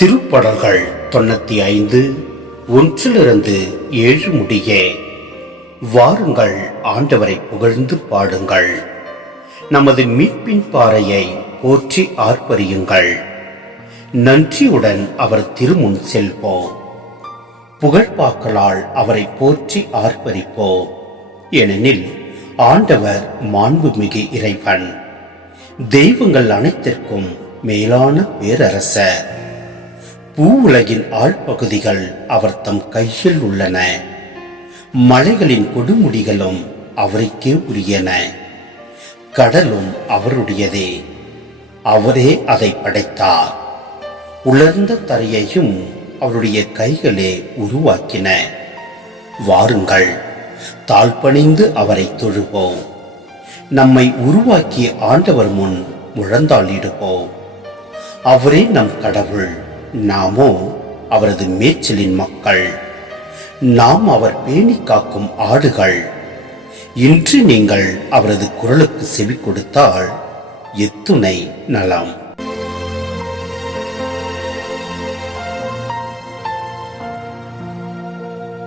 திருப்படல்கள் 95 1-7 முடிய. வாருங்கள், ஆண்டவரை புகழ்ந்து பாடுங்கள். நமது மீட்பின் பாறையை போற்றி ஆர்ப்பரியுங்கள். நன்றியுடன் அவர் திருமுன் செல்வோம். புகழ்பாக்களால் அவரை போற்றி ஆர்ப்பரிப்போம். ஏனெனில் ஆண்டவர் மாண்புமிகு இறைவன், தெய்வங்கள் அனைத்திற்கும் மேலான பேரரசர். பூவுலகின் ஆழ்பகுதிகள் அவர் தம் கையில் உள்ளன. மலைகளின் கொடுமுடிகளும் அவருக்கே உரியன. கடலும் அவருடையதே, அவரே அதை படைத்தார். உலர்ந்த தரையையும் அவருடைய கைகளே உருவாக்கின. வாருங்கள், தாழ்பணிந்து அவரை தொழுவோம். நம்மை உருவாக்கிய ஆண்டவர் முன் முழந்தாளிடுவோம். அவரே நம் கடவுள், நாமோ அவரது மேய்ச்சலின் மக்கள். நாம் அவர் பேணி காக்கும் ஆடுகள். இன்று நீங்கள் அவரது குரலுக்கு செவி கொடுத்தால் எத்துணை நலம்.